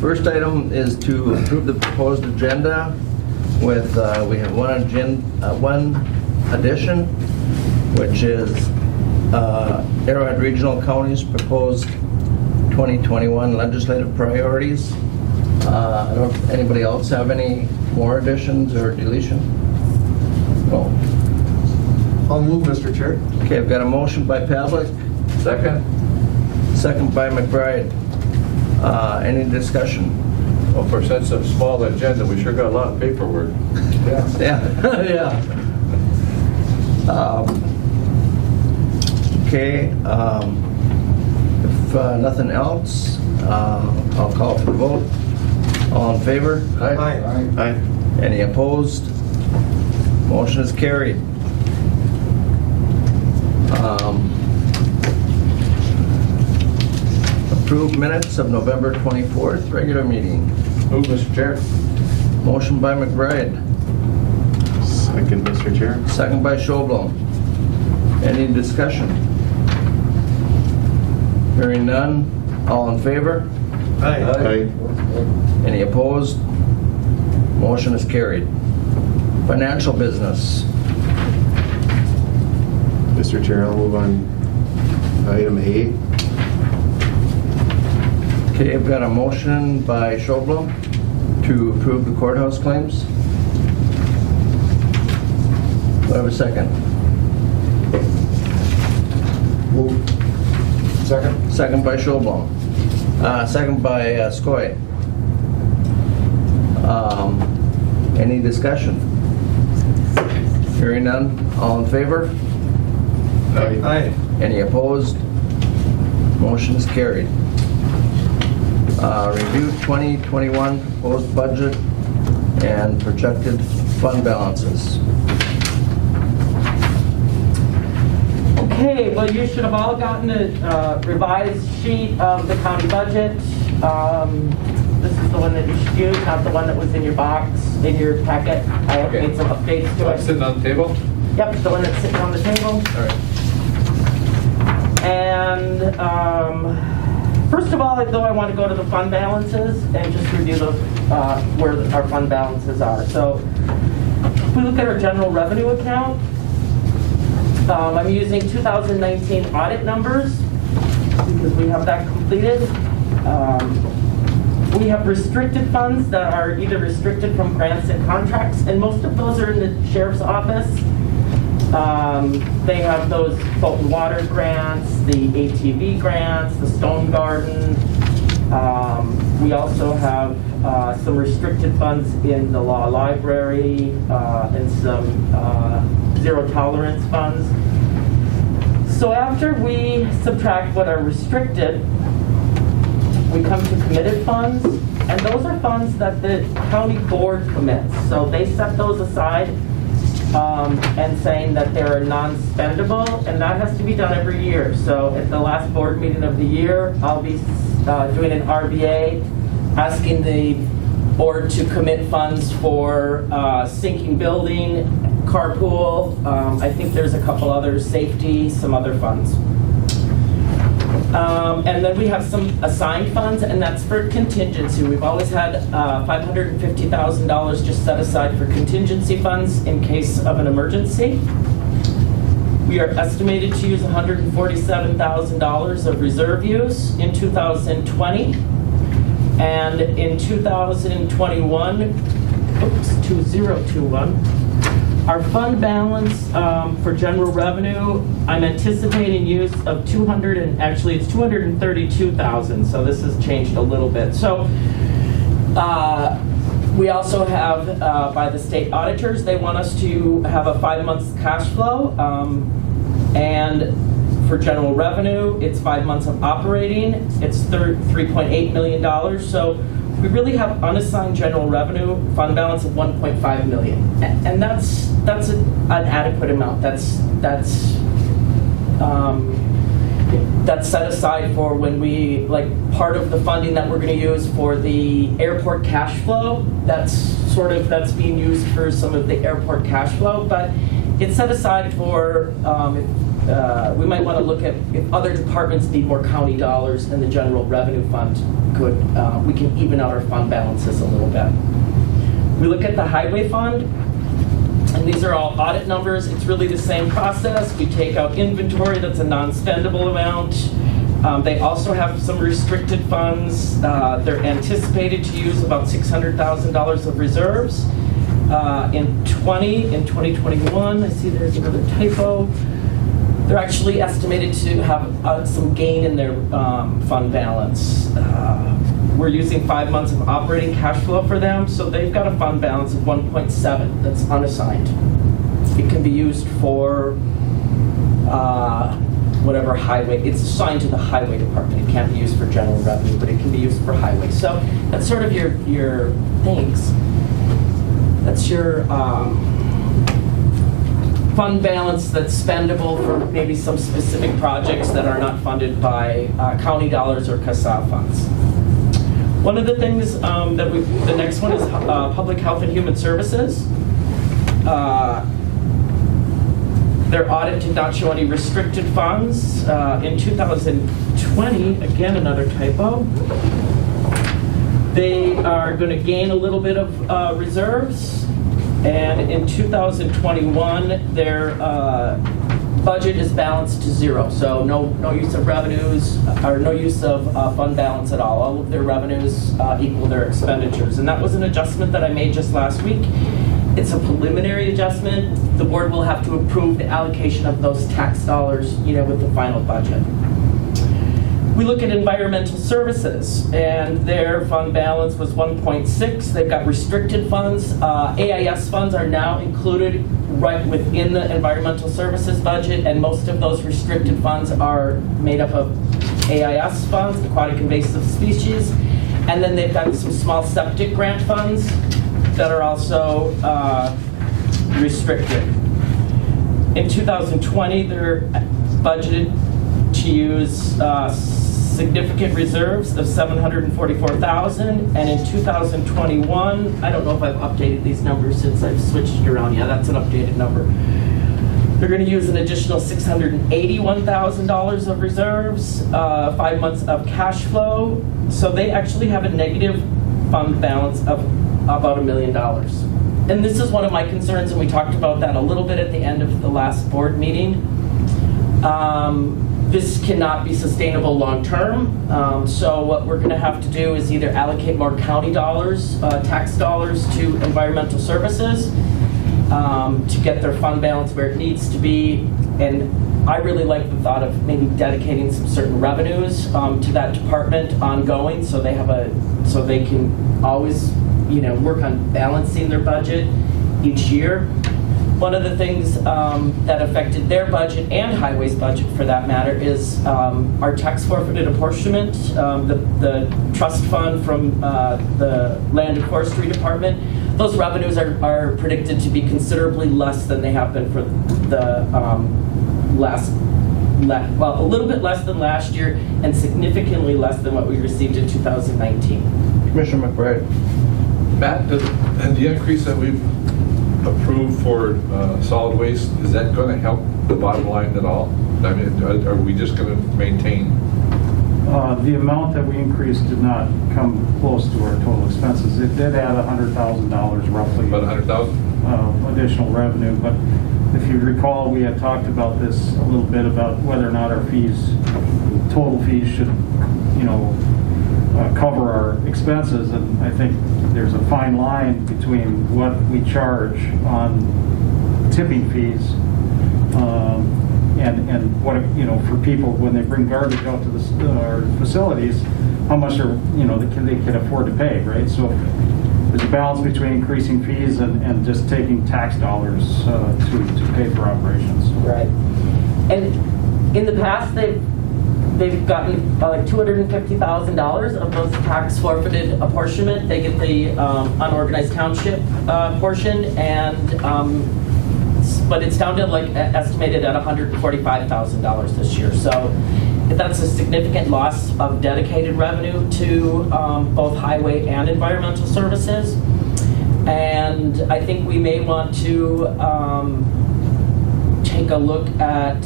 First item is to approve the proposed agenda with, we have one addition, which is Arrowhead Regional County's proposed 2021 legislative priorities. I don't know if anybody else have any more additions or deletion? No. I'll move, Mr. Chair. Okay, I've got a motion by Pavlik. Second? Second by McBride. Any discussion? Well, for such a small agenda, we sure got a lot of paperwork. Yeah, yeah. Okay, if nothing else, I'll call for the vote. All in favor? Aye. Any opposed? Motion is carried. Approved minutes of November 24th, regular meeting. Move, Mr. Chair. Motion by McBride, Second, Mr. Chair. second by Schoblom. Any discussion? Hearing none, all in favor? Aye. Any opposed? Motion is carried. Financial business. Mr. Chair, I'll move on item A. Okay, I've got a motion by Schoblom to approve the courthouse claims. Do I have a second? Move. Second. Second by Schoblom. Second by Skoye. Any discussion? Hearing none, all in favor? Aye. Any opposed? Motion is carried. Review 2021 proposed budget and projected fund balances. Okay, well, you should have all gotten a revised sheet of the county budget. This is the one that you should use, not the one that was in your box, in your packet. I have Okay. made some updates to That's it. sitting on the table? Yep, the one that's sitting on the table. All right. And first of all, though, I want to go to the fund balances and just review those, where our fund balances are. So if we look at our general revenue account, I'm using 2019 audit numbers because we have that completed. We have restricted funds that are either restricted from grants and contracts, and most of those are in the sheriff's office. They have those Fulton Water grants, the ATV grants, the Stone Garden. We also have some restricted funds in the law library and some zero tolerance funds. So after we subtract what are restricted, we come to committed funds, and those are funds that the county board commits. So they set those aside and saying that they're non-spendable, and that has to be done every year. So at the last board meeting of the year, I'll be doing an RBA, asking the board to commit funds for sinking building, carpool, I think there's a couple others, safety, some other funds. And then we have some assigned funds, and that's for contingency. We've always had $550,000 just set aside for contingency funds in case of an emergency. We are estimated to use $147,000 of reserve use in 2020. And in 2021, 2021, our fund balance for general revenue, I'm anticipating use of actually it's 232,000, so this has changed a little bit. So we also have, by the state auditors, they want us to have a 5 months cash flow, and for general revenue, it's 5 months of operating, it's $3.8 million, so we really have unassigned general revenue fund balance of $1.5 million, and that's an adequate amount. That's set aside for when we, like, part of the funding that we're going to use for the airport cash flow. That's being used for some of the airport cash flow, but It's set aside for, we might want to look at if other departments need more county dollars and the general revenue fund could, we can even out our fund balances a little bit. We look at the highway fund, and these are all audit numbers. It's really the same process. We take out inventory, that's a non-spendable amount. They also have some restricted funds. They're anticipated to use about $600,000 of reserves. In 2021, I see there's another typo. They're actually estimated to have some gain in their fund balance. We're using 5 months of operating cash flow for them, so they've got a fund balance of 1.7 that's unassigned. It can be used for whatever highway, it's assigned to the highway department. It can't be used for general revenue, but it can be used for highway. So that's sort of your thanks. That's your fund balance that's spendable for maybe some specific projects that are not funded by county dollars or CASA funds. One of the things the next one is Public Health and Human Services. Their audit did not show any restricted funds. In 2020, again, another typo. They are going to gain a little bit of reserves. And in 2021, their budget is balanced to zero. So no use of revenues or no use of fund balance at all. All of their revenues equal their expenditures. And that was an adjustment that I made just last week. It's a preliminary adjustment. The board will have to approve the allocation of those tax dollars, with the final budget. We look at environmental services, and their fund balance was 1.6. They've got restricted funds. AIS funds are now included right within the environmental services budget, and most of those restricted funds are made up of AIS funds, aquatic invasive species, and then they've got some small septic grant funds that are also restricted. In 2020, they're budgeted to use significant reserves of $744,000, and in 2021, I don't know if I've updated these numbers since I've switched it around. Yeah, that's an updated number. They're going to use an additional $681,000 of reserves, 5 months of cash flow, so they actually have a negative fund balance of about $1 million. And this is one of my concerns, and we talked about that a little bit at the end of the last board meeting. This cannot be sustainable long-term, so what we're going to have to do is either allocate more county dollars, tax dollars to environmental services to get their fund balance where it needs to be, and I really like the thought of maybe dedicating some certain revenues to that department ongoing, so they can always work on balancing their budget each year. One of the things that affected their budget and highways budget for that matter is our tax forfeited apportionment, the trust fund from the Land and Forestry Department. Those revenues are predicted to be considerably less than they have been for the a little bit less than last year and significantly less than what we received in 2019. Commissioner McBride. Matt, and the increase that we've approved for solid waste, is that going to help the bottom line at all? I mean, are we just going to maintain? The amount that we increased did not come close to our total expenses. It did add $100,000 roughly. About 100,000? Additional revenue, but if you recall, we had talked about this a little bit about whether or not our fees, total fees should, cover our expenses, and I think there's a fine line between what we charge on tipping fees and what, for people when they bring garbage out to our facilities, how much they can afford to pay, right? So there's a balance between increasing fees and just taking tax dollars to pay for operations. Right. And in the past, they've gotten like $250,000 of those tax forfeited apportionment. They get the unorganized township portion, and but it's down to estimated at $145,000 this year. So that's a significant loss of dedicated revenue to both highway and environmental services. And I think we may want to take a look at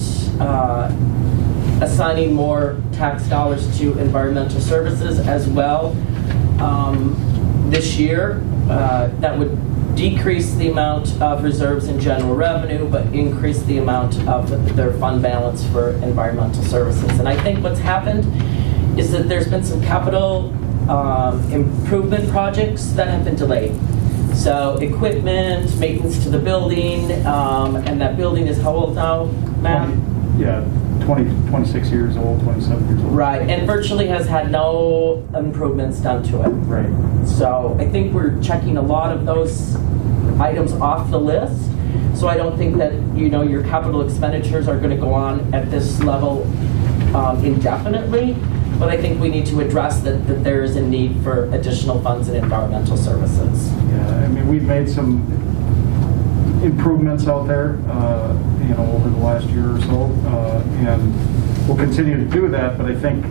assigning more tax dollars to environmental services as well this year. That would decrease the amount of reserves in general revenue, but increase the amount of their fund balance for environmental services. And I think what's happened is that there's been some capital improvement projects that have been delayed. So equipment, maintenance to the building, and that building is how old now, Matt? 26 years old, 27 years old. Right, and virtually has had no improvements done to it. Right. So I think we're checking a lot of those items off the list. So I don't think that, you know, your capital expenditures are going to go on at this level indefinitely. But I think we need to address that there is a need for additional funds in environmental services. Yeah, I mean, we've made some improvements out there, you know, over the last year or so, and we'll continue to do that. But I think,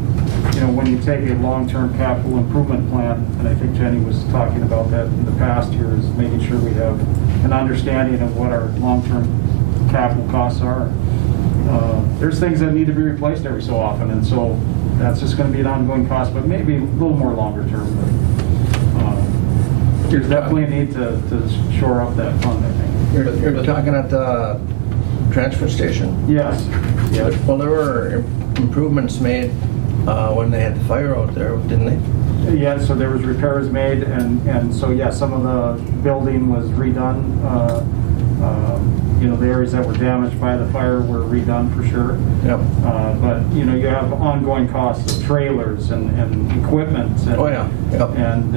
you know, when you take a long-term capital improvement plan, and I think Jenny was talking about that in the past here, is making sure we have an understanding of what our long-term capital costs are. There's things that need to be replaced every so often, and so that's just going to be an ongoing cost, but maybe a little more longer term. But there's definitely a need to shore up that fund, I think. You're talking at the transfer station? Yes. Yes. Well, there were improvements made when they had the fire out there, didn't they? Yeah, so there was repairs made, and so, yeah, some of the building was redone. You know, the areas that were damaged by the fire were redone for sure. Yep. But, you know, you have ongoing costs of trailers and equipment. And, Oh, yeah. Yep. And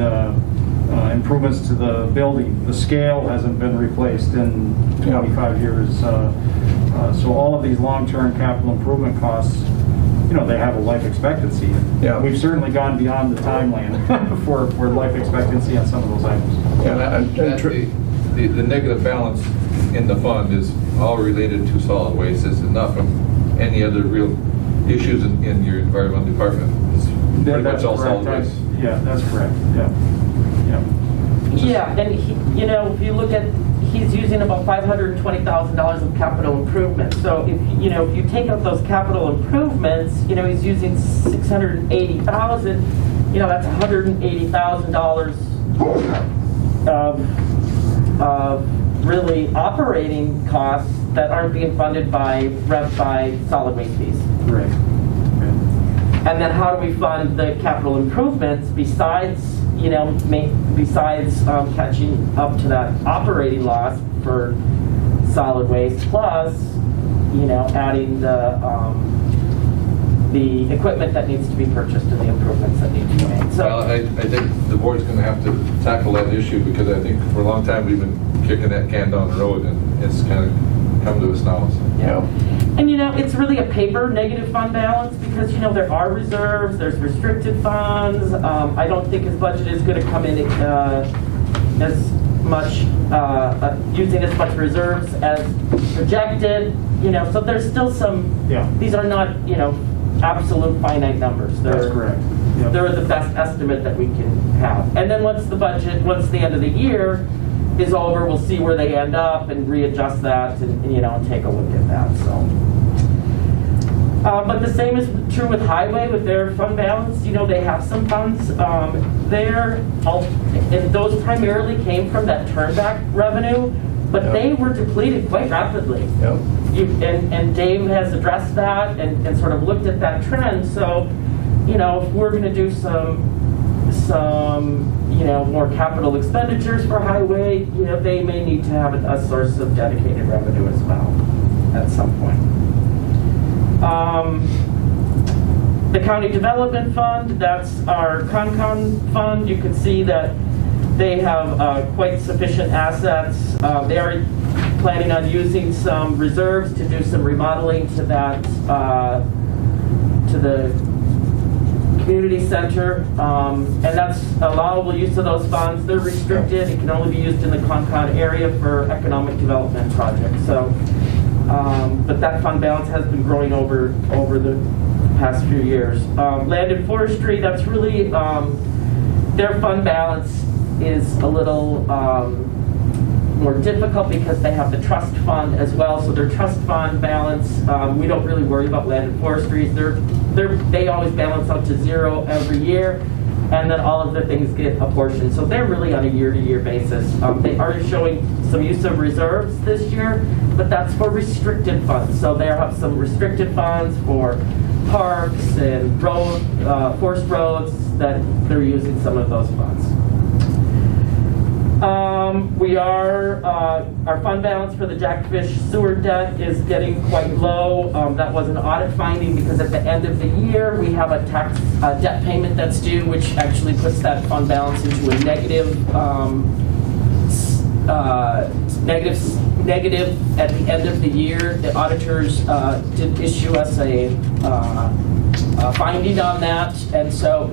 improvements to the building. The scale hasn't been replaced in 25 years. So all of these long-term capital improvement costs, you know, they have a life expectancy. Yeah. We've certainly gone beyond the timeline for life expectancy on some of those items. Yeah, The negative balance in the fund is all related to solid waste. It's not from any other real issues in your environmental department. It's pretty much all solid waste. Yeah, that's correct. Yeah. Yeah, and he, you know, if you look at, he's using about $520,000 of capital improvements. So if you know, if you take out those capital improvements, you know, he's using $680,000. You know, that's $180,000 of really operating costs that aren't being funded by solid waste fees. Right. And then how do we fund the capital improvements besides, you know, besides catching up to that operating loss for solid waste, plus, you know, adding the equipment that needs to be purchased and the improvements that need to be made. So, Well, I think the board's going to have to tackle that issue because I think for a long time we've been kicking that can down the road and it's kind of come to us now. So. yeah. And you know, it's really a paper negative fund balance because, you know, there are reserves, there's restricted funds. I don't think his budget is going to come in as much, using as much reserves as projected, you know, so there's still some, these are not, you know, absolute finite numbers. That's correct. Yep. They're the best estimate that we can have. And then once the end of the year is over, we'll see where they end up and readjust that and you know, and take a look at that, so. But the same is true with highway, with their fund balance. You know, they have some funds there, and those primarily came from that turnback revenue, but they were depleted quite rapidly. Yep. And Dave has addressed that and sort of looked at that trend. So, you know, if we're going to do some you know, more capital expenditures for highway, you know, they may need to have a source of dedicated revenue as well at some point. The County Development Fund, that's our CONCON fund. You can see that they have quite sufficient assets. They are planning on using some reserves to do some remodeling to that, to the community center, and that's allowable use of those funds. They're restricted. It can only be used in the CONCON area for economic development projects. So, but that fund balance has been growing over the past few years. Land and forestry, that's really, their fund balance is a little more difficult because they have the trust fund as well. So their trust fund balance, we don't really worry about land and forestries. They always balance out to zero every year, and then all of the things get apportioned. So they're really on a year-to-year basis. They are showing some use of reserves this year, but that's for restricted funds. So they have some restricted funds for parks and forest roads that they're using some of those funds. Our fund balance for the Jackfish sewer debt is getting quite low. That was an audit finding because at the end of the year, we have a tax debt payment that's due, which actually puts that fund balance into a negative at the end of the year. The auditors did issue us a finding on that, and so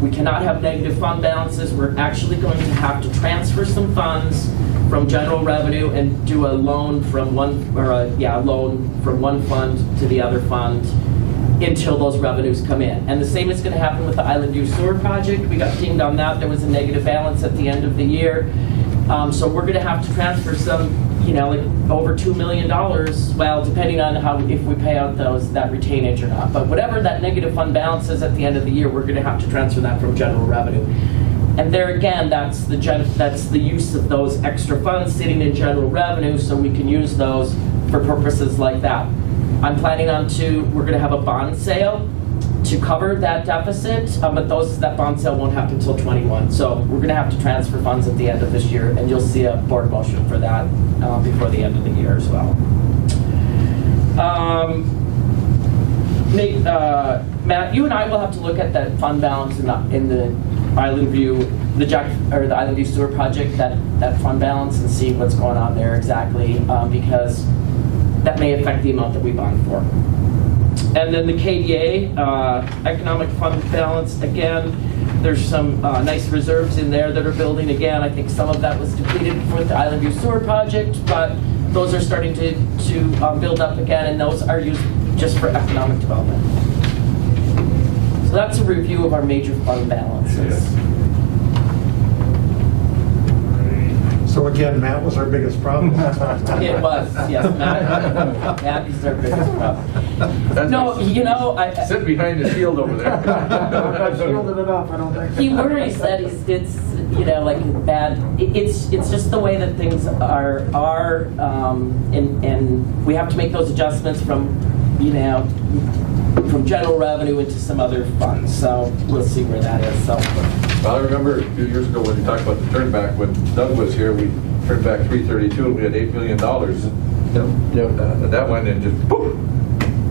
we cannot have negative fund balances. We're actually going to have to transfer some funds from general revenue and do a loan from one fund to the other fund until those revenues come in. And the same is going to happen with the Island View Sewer project. We got dinged on that. There was a negative balance at the end of the year. So we're going to have to transfer some, like over $2 million. Well, depending on if we pay out that retainage or not. But whatever that negative fund balance is at the end of the year, we're going to have to transfer that from general revenue. And there again, that's the use of those extra funds sitting in general revenue, so we can use those for purposes like that. I'm planning we're going to have a bond sale to cover that deficit, but that bond sale won't happen until 21. So we're going to have to transfer funds at the end of this year, and you'll see a board motion for that before the end of the year as well. Matt, you and I will have to look at that fund balance in the Island View, the Island View Sewer project, that fund balance, and see what's going on there exactly, because that may affect the amount that we bond for. And then the KDA, economic fund balance, again, there's some nice reserves in there that are building again. I think some of that was depleted with the Island View Sewer project, but those are starting to build up again, and those are used just for economic development. So that's a review of our major fund balances. So again, Matt was our biggest problem. It was, yes, Matt is our biggest problem. No, Sit behind the shield over there. I've shielded it up, I don't think. he worries that it's like bad. It's just the way that things are, and we have to make those adjustments from general revenue into some other funds. So we'll see where that is. So. Well, I remember a few years ago when you talked about the turnback, when Doug was here, we turned back 332 and we had $8 million. Yep. That went in just poof.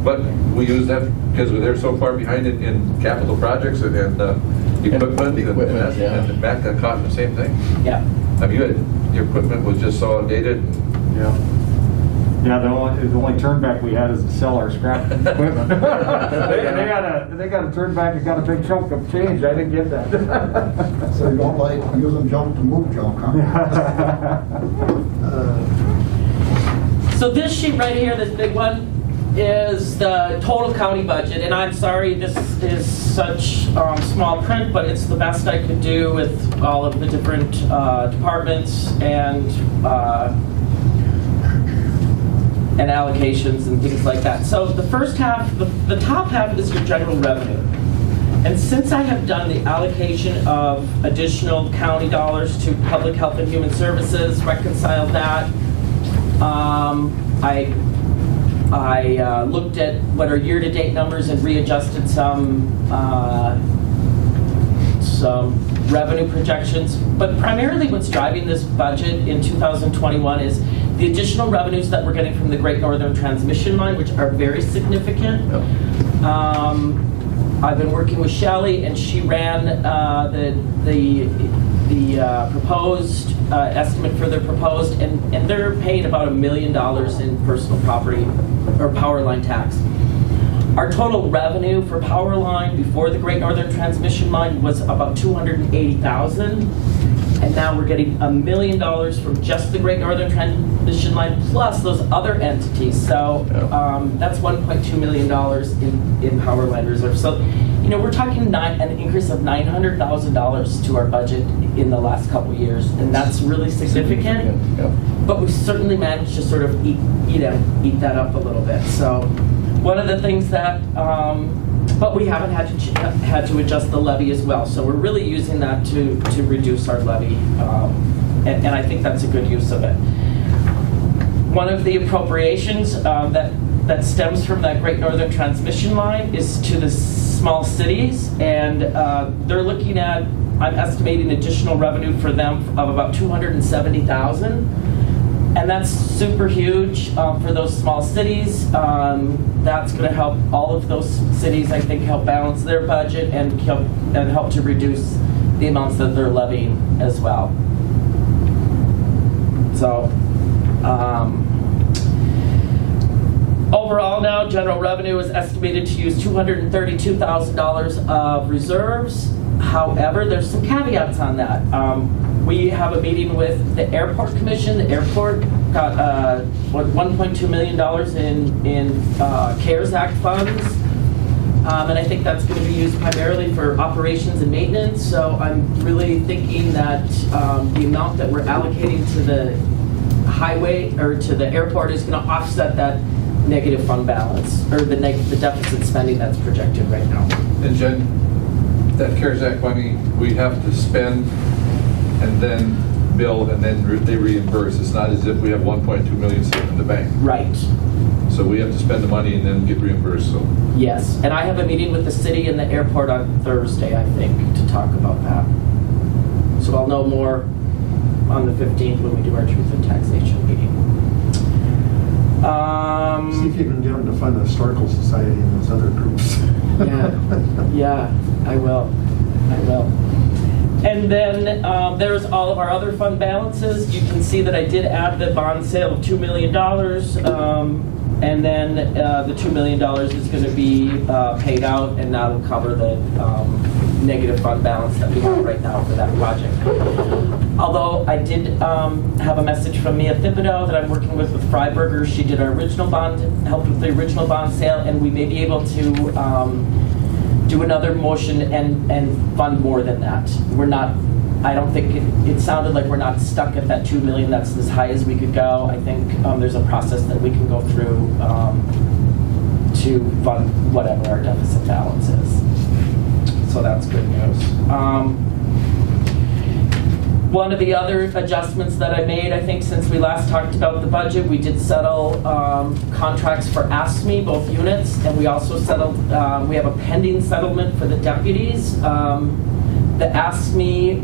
But we used that because they're so far behind in capital projects and equipment. And Matt got caught in the same thing. Yeah. I mean, your equipment was just so outdated. Yeah. Yeah, the only turnback we had is to sell our scrap equipment. they got a turnback and got a big chunk of change. I didn't get that. So you don't like using junk to move junk, huh? So this sheet right here, this big one, is the total county budget. And I'm sorry this is such small print, but it's the best I could do with all of the different departments and allocations and things like that. So the first half, the top half is your general revenue. And since I have done the allocation of additional county dollars to public health and human services, reconciled that, I looked at what are year-to-date numbers and readjusted some revenue projections. But primarily what's driving this budget in 2021 is the additional revenues that we're getting from the Great Northern Transmission Line, which are very significant. Yep. I've been working with Shelley, and she ran the proposed estimate for their proposed, and they're paying about $1 million in personal property or power line tax. Our total revenue for power line before the Great Northern Transmission Line was about $280,000. And now we're getting $1 million from just the Great Northern Transmission Line plus those other entities. So that's $1.2 million in power line reserve. So, you know, we're talking an increase of $900,000 to our budget in the last couple of years, and that's really significant. Yep. But we certainly managed to sort of eat that up a little bit. So one of the things that, but we haven't had to adjust the levy as well. So we're really using that to reduce our levy, and I think that's a good use of it. One of the appropriations that stems from that Great Northern Transmission Line is to the small cities, and they're looking at, I'm estimating additional revenue for them of about $270,000. And that's super huge for those small cities. That's going to help all of those cities, I think, help balance their budget and help to reduce the amounts that they're levying as well. So overall now, general revenue is estimated to use $232,000 of reserves. However, there's some caveats on that. We have a meeting with the Airport Commission. The airport got $1.2 million in CARES Act funds. And I think that's going to be used primarily for operations and maintenance. So I'm really thinking that the amount that we're allocating to the highway or to the airport is going to offset that negative fund balance or the deficit spending that's projected right now. And Jen, that CARES Act money, we have to spend and then bill and then they reimburse. It's not as if we have 1.2 million sitting in the bank. Right. So we have to spend the money and then get reimbursed. So Yes, and I have a meeting with the city and the airport on Thursday, I think, to talk about that. So I'll know more on the 15th when we do our truth and taxation meeting. See if you can get them to fund the Historical Society and those other groups. Yeah, I will. And then there's all of our other fund balances. You can see that I did add the bond sale of $2 million. And then the $2 million is going to be paid out, and that'll cover the negative fund balance that we have right now for that project. Although I did have a message from Mia Thibodeau that I'm working with Freiberger. She did our original bond, helped with the original bond sale, and we may be able to do another motion and fund more than that. We're not, I don't think, it sounded like we're not stuck at that $2 million. That's as high as we could go. I think there's a process that we can go through to fund whatever our deficit balance is. So that's good news. One of the other adjustments that I made, I think, since we last talked about the budget, we did settle contracts for ASME, both units, and we also settled, we have a pending settlement for the deputies. The ASME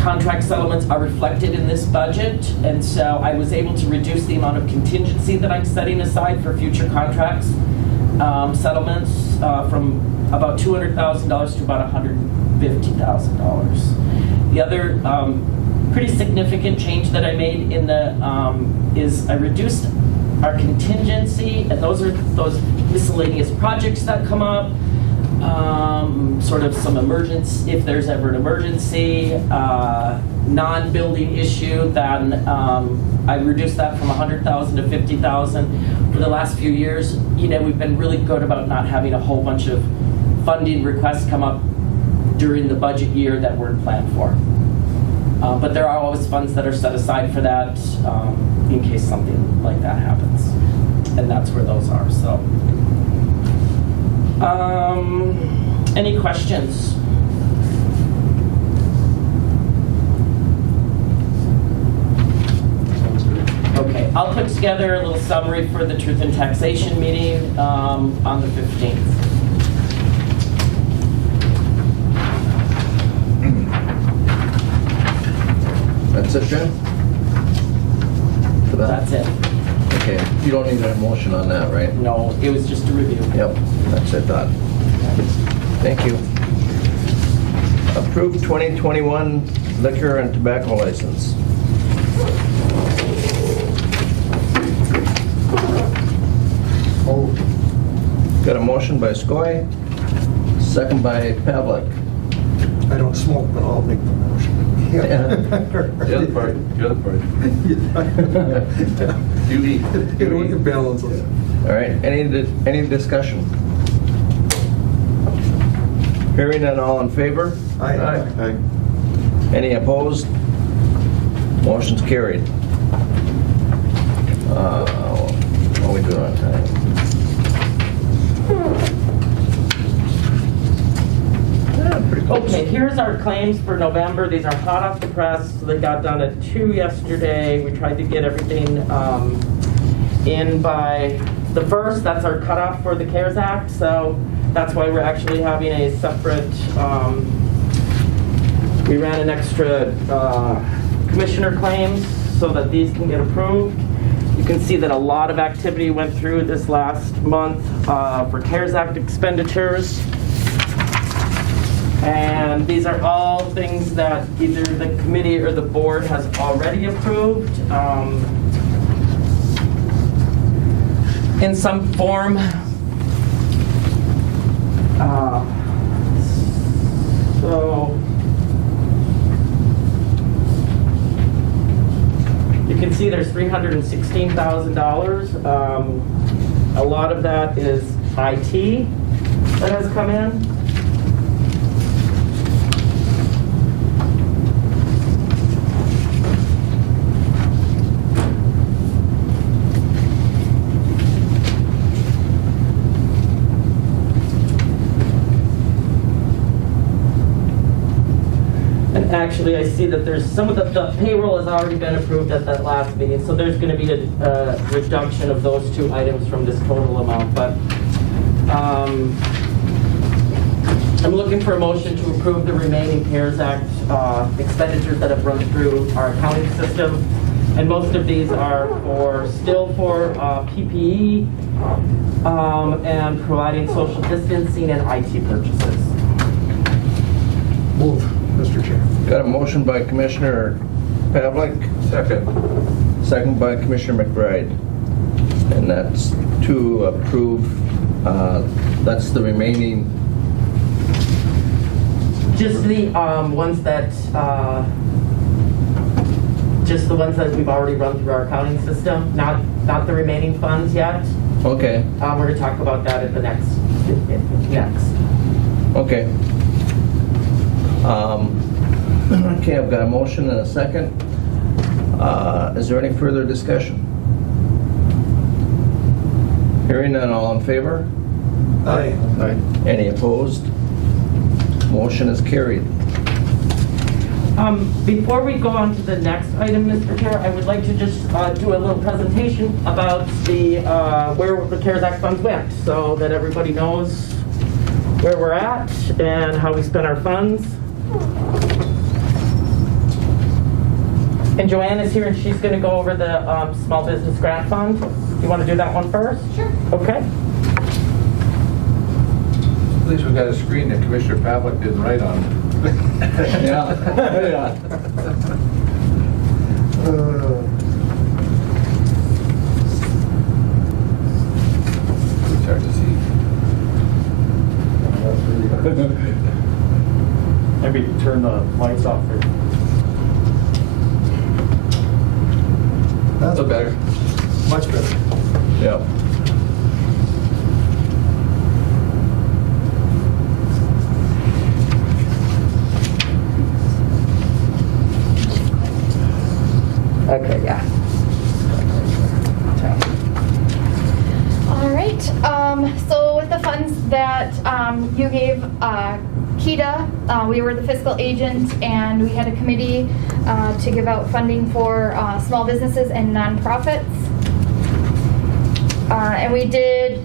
contract settlements are reflected in this budget, and so I was able to reduce the amount of contingency that I'm setting aside for future contracts settlements from about $200,000 to about $150,000. The other pretty significant change that I made in the is I reduced our contingency, and those are those miscellaneous projects that come up. Sort of some emergency, if there's ever an emergency, non-building issue, then I reduced that from $100,000 to $50,000. For the last few years, you know, we've been really good about not having a whole bunch of funding requests come up during the budget year that weren't planned for. But there are always funds that are set aside for that in case something like that happens. And that's where those are, so. Any questions? Okay, I'll put together a little summary for the Truth and Taxation meeting on the 15th. That's it, Jen? For that? That's it. Okay, you don't need a motion on that, right? No, it was just a review. Yep, that's it, done. Thank you. Approved 2021 liquor and tobacco license. Oh, Got a motion by Skoye, second by Pavlik. I don't smoke, but I'll make the motion. The other part, you eat. You know, it balances. All right, any discussion? Hearing none, all in favor? Aye. Aye. Any opposed? Motion's carried. What are we doing on time? Yeah, pretty close. Okay, here's our claims for November. These are hot off the press. They got done at 2 yesterday. We tried to get everything in by the 1st. That's our cutoff for the CARES Act. So that's why we're actually having a separate, we ran an extra commissioner claims so that these can get approved. You can see that a lot of activity went through this last month for CARES Act expenditures. And these are all things that either the committee or the board has already approved in some form. So you can see there's $316,000. A lot of that is IT that has come in. Actually, I see that there's some of the payroll has already been approved at that last meeting, so there's going to be a reduction of those 2 items from this total amount. But I'm looking for a motion to approve the remaining CARES Act expenditures that have run through our accounting system, and most of these are still for PPE and providing social distancing and IT purchases. Move, Mr. Chair. Got a motion by Commissioner Pavlik, second by Commissioner McBride. And that's to approve, that's the remaining. Just the ones that, just the ones that we've already run through our accounting system, not the remaining funds yet. Okay, We're going to talk about that at the next. okay. Okay, I've got a motion and a second. Is there any further discussion? Hearing none, all in favor? Aye. Aye. Any opposed? Motion is carried. Before we go on to the next item, Mr. Chair, I would like to just do a little presentation about the where the CARES Act funds went, so that everybody knows where we're at and how we spent our funds. And Joanne is here, and she's going to go over the Small Business Grant Fund. You want to do that one first? Sure. Okay. At least we got a screen that Commissioner Pavlik didn't write on. Yeah. It's hard to see. Maybe turn the lights off there. That's better. Much better. Yep. Okay, yeah. All right, so with the funds that you gave KEDA, we were the fiscal agent, and we had a committee to give out funding for small businesses and nonprofits. And we did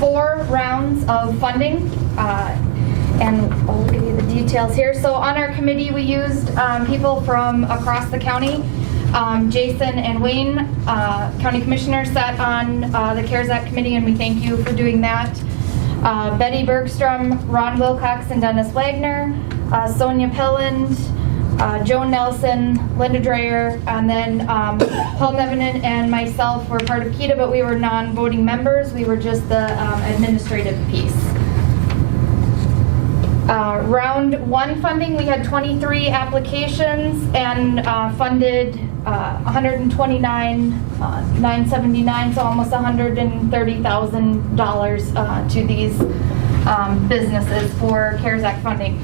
4 rounds of funding, and I'll give you the details here. So on our committee, we used people from across the county. Jason and Wayne, county commissioners, sat on the CARES Act committee, and we thank you for doing that. Betty Bergstrom, Ron Wilcox, and Dennis Wagner, Sonia Pelland, Joan Nelson, Linda Dreyer, and then Paul Nevenin and myself were part of KEDA, but we were non-voting members. We were just the administrative piece. Round 1 funding, we had 23 applications and funded 129,979, so almost $130,000 to these businesses for CARES Act funding.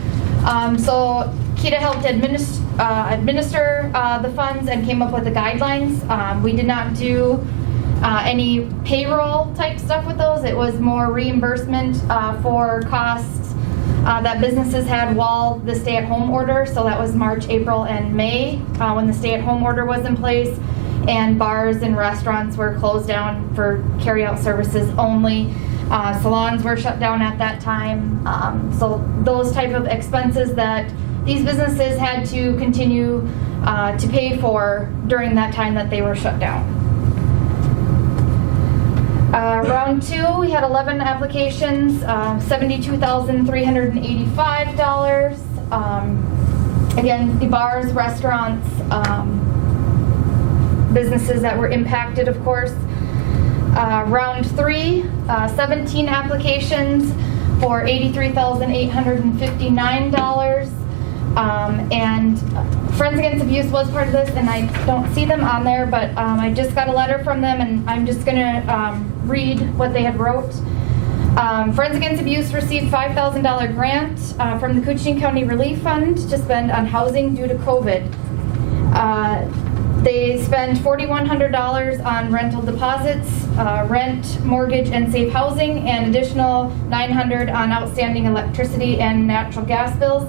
So KETA helped administer the funds and came up with the guidelines. We did not do any payroll type stuff with those. It was more reimbursement for costs that businesses had while the stay-at-home order. So that was March, April, and May when the stay-at-home order was in place, and bars and restaurants were closed down for carry-out services only. Salons were shut down at that time. So those type of expenses that these businesses had to continue to pay for during that time that they were shut down. Round 2, we had 11 applications, $72,385. Again, the bars, restaurants, businesses that were impacted, of course. Round 3, 17 applications for $83,859. And Friends Against Abuse was part of this, and I don't see them on there, but I just got a letter from them, and I'm just going to read what they had wrote. Friends Against Abuse received $5,000 grant from the Koochiching County Relief Fund to spend on housing due to COVID. They spent $4,100 on rental deposits, rent, mortgage, and safe housing, and additional $900 on outstanding electricity and natural gas bills.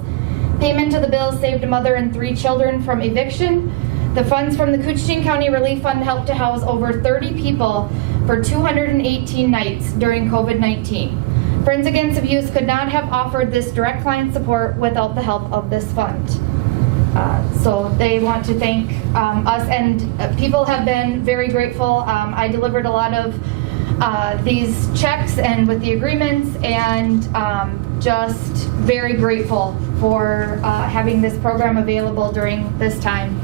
Payment of the bills saved a mother and 3 children from eviction. The funds from the Koochiching County Relief Fund helped to house over 30 people for 218 nights during COVID-19. Friends Against Abuse could not have offered this direct client support without the help of this fund. So they want to thank us, and people have been very grateful. I delivered a lot of these checks and with the agreements, and just very grateful for having this program available during this time.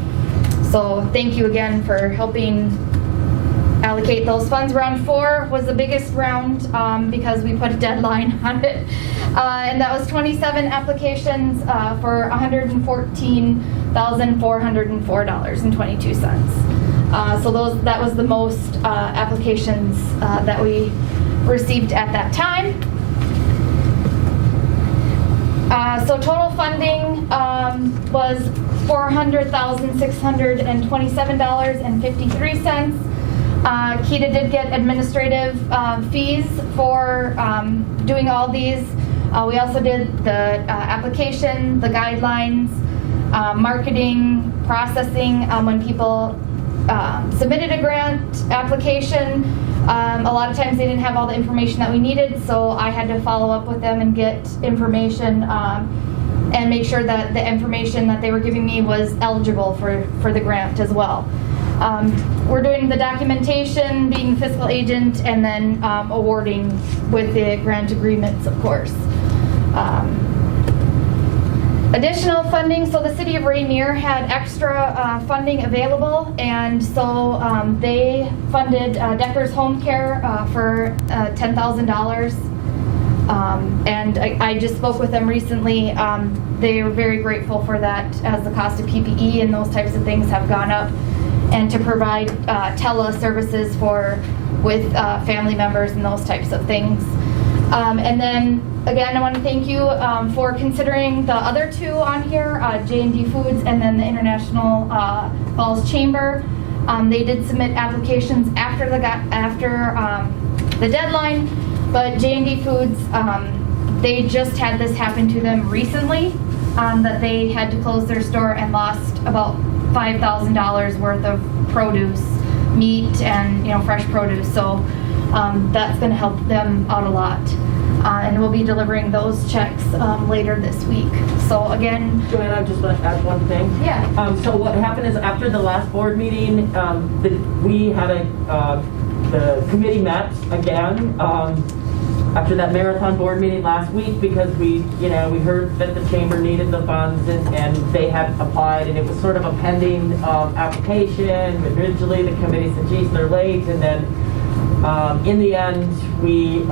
So thank you again for helping allocate those funds. Round 4 was the biggest round because we put a deadline on it. And that was 27 applications for $114,404.22. So that was the most applications that we received at that time. So total funding was $400,627.53. KETA did get administrative fees for doing all these. We also did the application, the guidelines, marketing, processing when people submitted a grant application. A lot of times they didn't have all the information that we needed, so I had to follow up with them and get information and make sure that the information that they were giving me was eligible for the grant as well. We're doing the documentation, being the fiscal agent, and then awarding with the grant agreements, of course. Additional funding, so the city of Rainier had extra funding available, and so they funded Decker's Home Care for $10,000. And I just spoke with them recently. They were very grateful for that as the cost of PPE and those types of things have gone up, and to provide tele-services with family members and those types of things. And then again, I want to thank you for considering the other 2 on here, J&D Foods and then the International Falls Chamber. They did submit applications after the deadline, but J&D Foods, they just had this happen to them recently, that they had to close their store and lost about $5,000 worth of produce, meat, and fresh produce. So that's going to help them out a lot. And we'll be delivering those checks later this week. So again, Joanna, I just want to add one thing. Yeah. So what happened is after the last board meeting, we had the committee met again after that marathon board meeting last week, because we heard that the chamber needed the funds and they had applied, and it was sort of a pending application. Originally the committee said, geez, they're late, and then In the end, we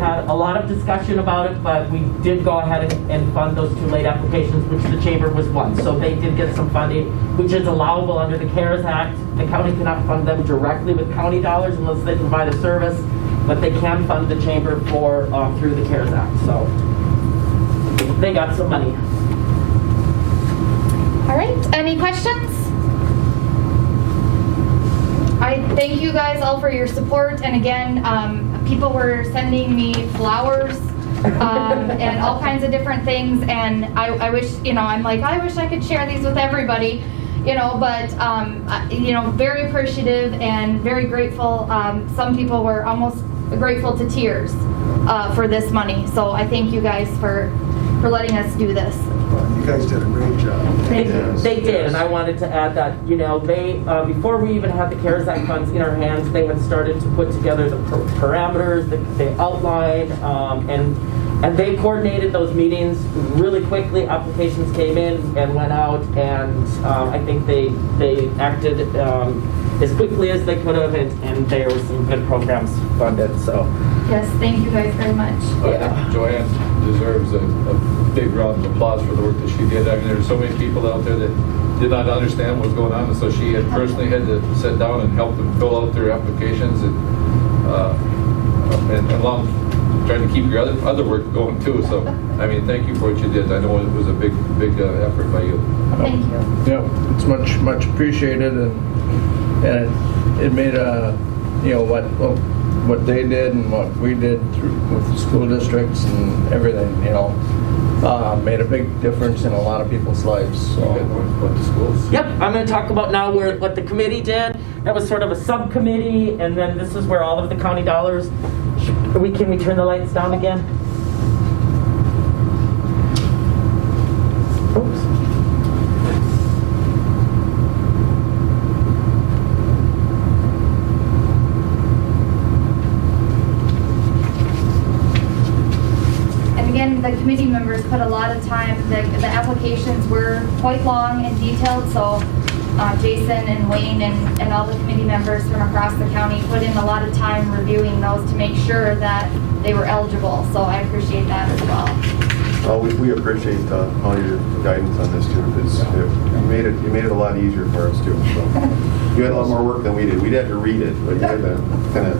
had a lot of discussion about it, but we did go ahead and fund those 2 late applications, which the chamber was one. So they did get some funding, which is allowable under the CARES Act. The county cannot fund them directly with county dollars unless they provide a service, but they can fund the chamber through the CARES Act. So they got some money. All right, any questions? I thank you guys all for your support, and again, people were sending me flowers and all kinds of different things, and I wish, I'm like, I wish I could share these with everybody, but very appreciative and very grateful. Some people were almost grateful to tears for this money, so I thank you guys for letting us do this. You guys did a great job. They did, and I wanted to add that, they, before we even had the CARES Act funds in our hands, they had started to put together the parameters, the outline, and they coordinated those meetings really quickly. Applications came in and went out, and I think they acted as quickly as they could have, and there were some good programs funded, so. Yes, thank you guys very much. I think Joanne deserves a big round of applause for the work that she did. I mean, there were so many people out there that did not understand what was going on, and so she had personally had to sit down and help them fill out their applications and along trying to keep your other work going too. So, I mean, thank you for what you did. I know it was a big effort by you. Thank you. Yeah, it's much appreciated, and it made what they did and what we did with the school districts and everything, made a big difference in a lot of people's lives. So. Went to schools. Yep, I'm going to talk about now what the committee did. That was sort of a subcommittee, and then this is where all of the county dollars. Can we turn the lights down again? Oops. Again, the committee members put a lot of time. The applications were quite long and detailed, so Jason and Wayne and all the committee members from across the county put in a lot of time reviewing those to make sure that they were eligible. So I appreciate that as well. Well, we appreciate all your guidance on this too, because you made it a lot easier for us too. So you had a lot more work than we did. We had to read it, but you had to kind of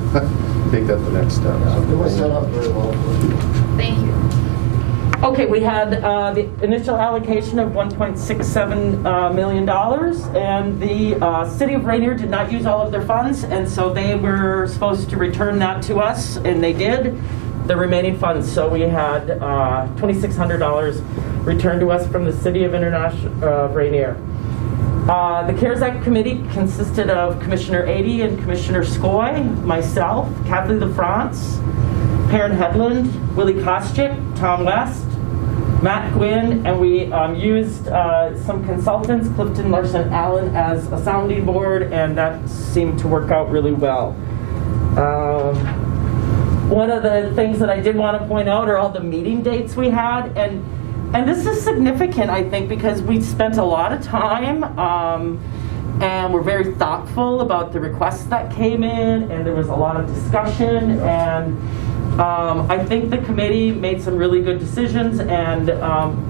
take that the next step. So. It was set up very well. Thank you. Okay, we had the initial allocation of $1.67 million, and the city of Rainier did not use all of their funds, and so they were supposed to return that to us, and they did, the remaining funds. So we had $2,600 returned to us from the city of Rainier. The CARES Act committee consisted of Commissioner Adey and Commissioner Skoy, myself, Kathleen LaFrance, Perrin Hedlund, Willie Koschik, Tom West, Matt Gwynn, and we used some consultants, Clifton Larson Allen, as a sounding board, and that seemed to work out really well. One of the things that I did want to point out are all the meeting dates we had, and this is significant, I think, because we spent a lot of time and we're very thoughtful about the requests that came in, and there was a lot of discussion, and I think the committee made some really good decisions and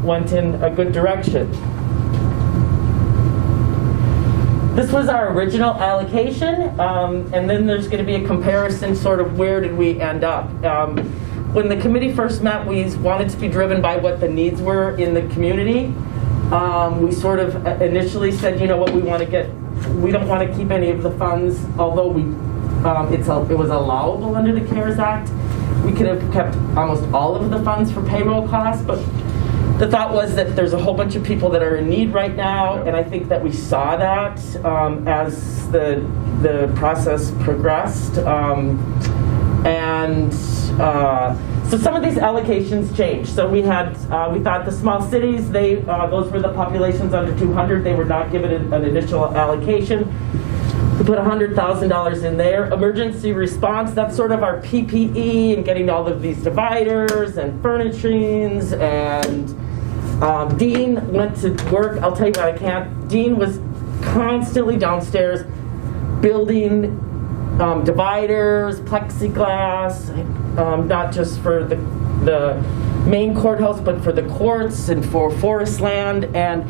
went in a good direction. This was our original allocation, and then there's going to be a comparison, sort of where did we end up. When the committee first met, we wanted to be driven by what the needs were in the community. We sort of initially said, you know what, we don't want to keep any of the funds, although it was allowable under the CARES Act. We could have kept almost all of the funds for payroll costs, but the thought was that there's a whole bunch of people that are in need right now, and I think that we saw that as the process progressed. So some of these allocations changed. So we thought the small cities, those were the populations under 200. They were not given an initial allocation. We put $100,000 in there. Emergency response, that's sort of our PPE and getting all of these dividers and furnishings. And Dean went to work. I'll tell you what, Dean was constantly downstairs building dividers, plexiglass, not just for the main courthouse, but for the courts and for forest land. And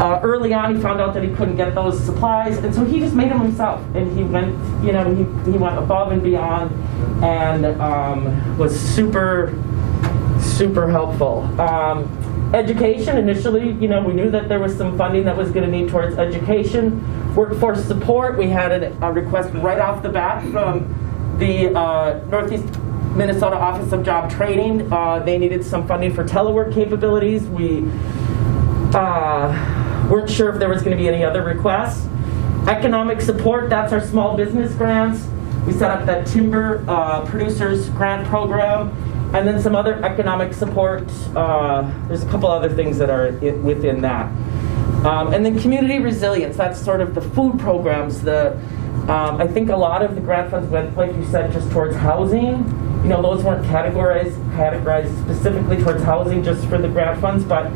early on, he found out that he couldn't get those supplies, and so he just made them himself. And he went, he went above and beyond, and was super helpful. Education, initially, we knew that there was some funding that was going to need towards education. Workforce support, we had a request right off the bat from the Northeast Minnesota Office of Job Training. They needed some funding for telework capabilities. We weren't sure if there was going to be any other requests. Economic support, that's our small business grants. We set up that timber producers grant program, and then some other economic support. There's a couple other things that are within that. And then community resilience, that's sort of the food programs. I think a lot of the grant funds went, like you said, just towards housing. Those weren't categorized specifically towards housing just for the grant funds, but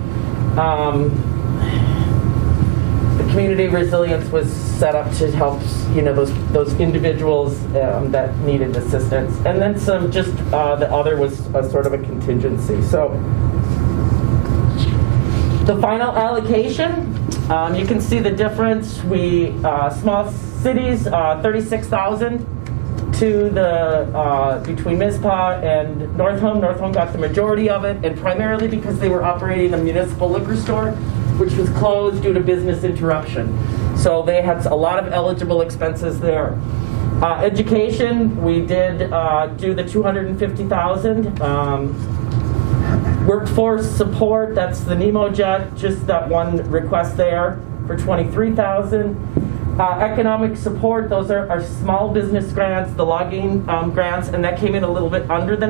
the community resilience was set up to help, those individuals that needed assistance. And then some just, the other was a sort of a contingency. So the final allocation, you can see the difference. We, small cities, 36,000 to the, between Mizpah and North Home. North Home got the majority of it, and primarily because they were operating a municipal liquor store, which was closed due to business interruption. So they had a lot of eligible expenses there. Education, we did do the 250,000. Workforce support, that's the Nemo Jet, just that one request there for 23,000. Economic support, those are our small business grants, the logging grants, and that came in a little bit under the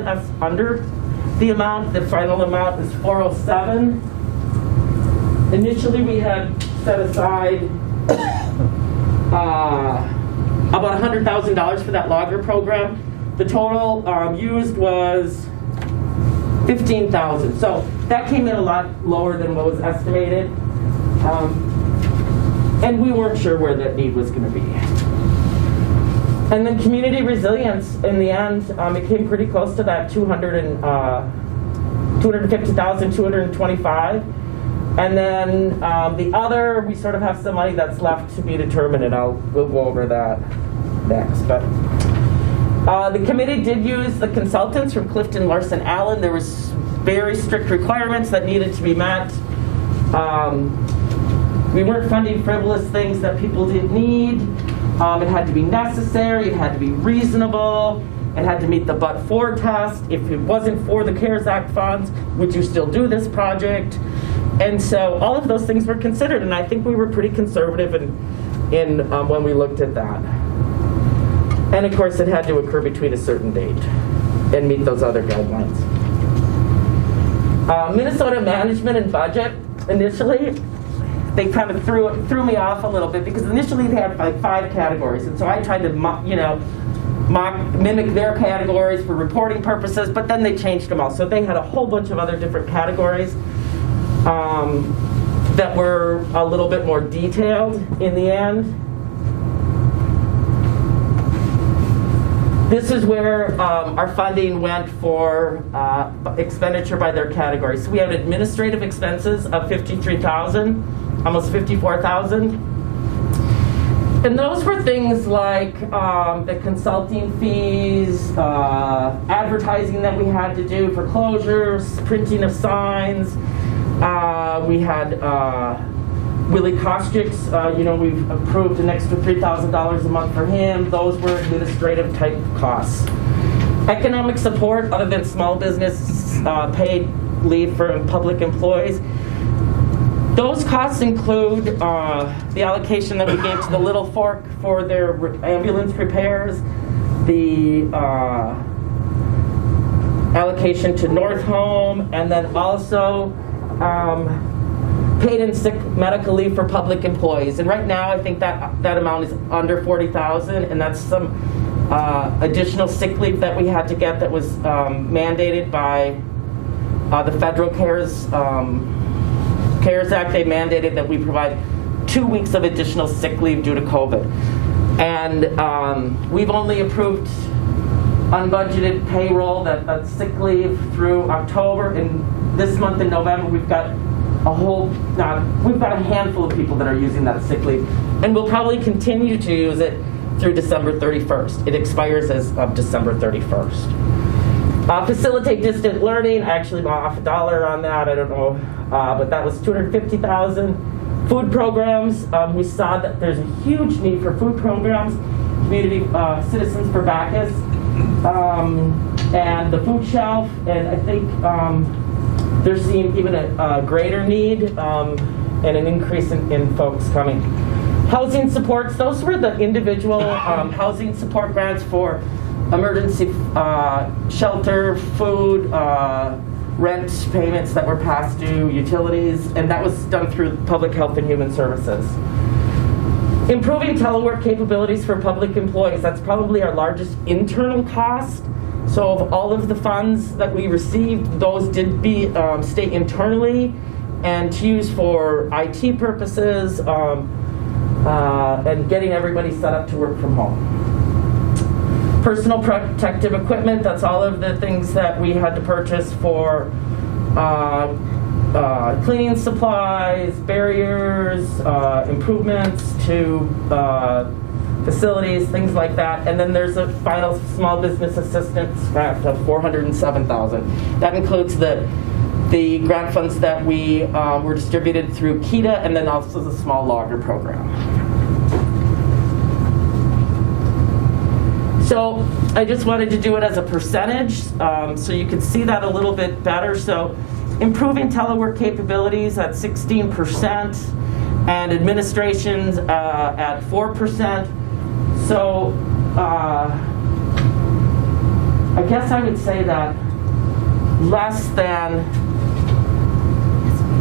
amount. The final amount is 407. Initially, we had set aside about $100,000 for that logger program. The total used was $15,000. So that came in a lot lower than what was estimated. And we weren't sure where that need was going to be. And then community resilience, in the end, it came pretty close to that 250,000, 225. And then the other, we sort of have some money that's left to be determined, and we'll go over that next. But the committee did use the consultants from Clifton Larson Allen. There was very strict requirements that needed to be met. We weren't funding frivolous things that people didn't need. It had to be necessary, it had to be reasonable, it had to meet the but-for test. If it wasn't for the CARES Act funds, would you still do this project? And so all of those things were considered, and I think we were pretty conservative in when we looked at that. And of course, it had to occur between a certain date and meet those other guidelines. Minnesota management and budget, initially, they kind of threw me off a little bit, because initially they had like 5 categories, and so I tried to mimic their categories for reporting purposes, but then they changed them all. So they had a whole bunch of other different categories that were a little bit more detailed in the end. This is where our funding went for expenditure by their categories. So we had administrative expenses of $53,000, almost $54,000. And those were things like the consulting fees, advertising that we had to do for closures, printing of signs. We had Willie Koochiching, we've approved an extra $3,000 a month for him. Those were administrative type costs. Economic support, other than small business paid leave for public employees. Those costs include the allocation that we gave to the Little Fork for their ambulance repairs, the allocation to North Home, and then also paid and sick medical leave for public employees. And right now, I think that amount is under $40,000, and that's some additional sick leave that we had to get that was mandated by the federal CARES Act. They mandated that we provide 2 weeks of additional sick leave due to COVID. And we've only approved unbudgeted payroll, that's sick leave, through October. And this month in November, we've got a handful of people that are using that sick leave. And we'll probably continue to use it through December 31st. It expires as of December 31st. Facilitate distant learning, I actually bought off $1 on that, I don't know, but that was $250,000. Food programs, we saw that there's a huge need for food programs. Community Citizens for Bacchus, and the food shelf, and I think they're seeing even a greater need and an increase in folks coming. Housing supports, those were the individual housing support grants for emergency shelter, food, rent payments that were past due, utilities, and that was done through Public Health and Human Services. Improving telework capabilities for public employees, that's probably our largest internal cost. So of all of the funds that we received, those did stay internally and to use for IT purposes and getting everybody set up to work from home. Personal protective equipment, that's all of the things that we had to purchase for cleaning supplies, barriers, improvements to facilities, things like that. And then there's a final small business assistance grant of $407,000. That includes the grant funds that we were distributed through KETA, and then also the small logger program. So I just wanted to do it as a percentage so you could see that a little bit better. So improving telework capabilities at 16% and administrations at 4%. So I guess I would say that less than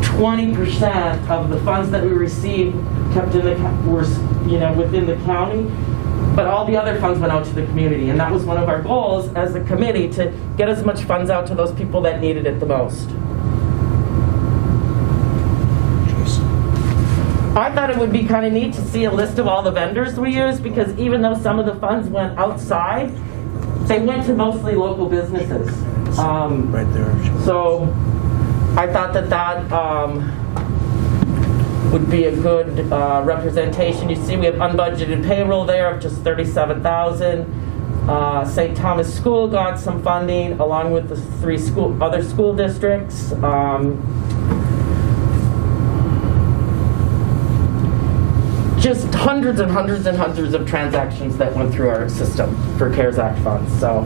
20% of the funds that we received kept in were within the county. But all the other funds went out to the community, and that was one of our goals as a committee, to get as much funds out to those people that needed it the most. I thought it would be kind of neat to see a list of all the vendors we used, because even though some of the funds went outside, they went to mostly local businesses. Right there. So I thought that would be a good representation. You see we have unbudgeted payroll there of just $37,000. St. Thomas School got some funding along with the 3 other school districts. Just hundreds and hundreds and hundreds of transactions that went through our system for CARES Act funds. So,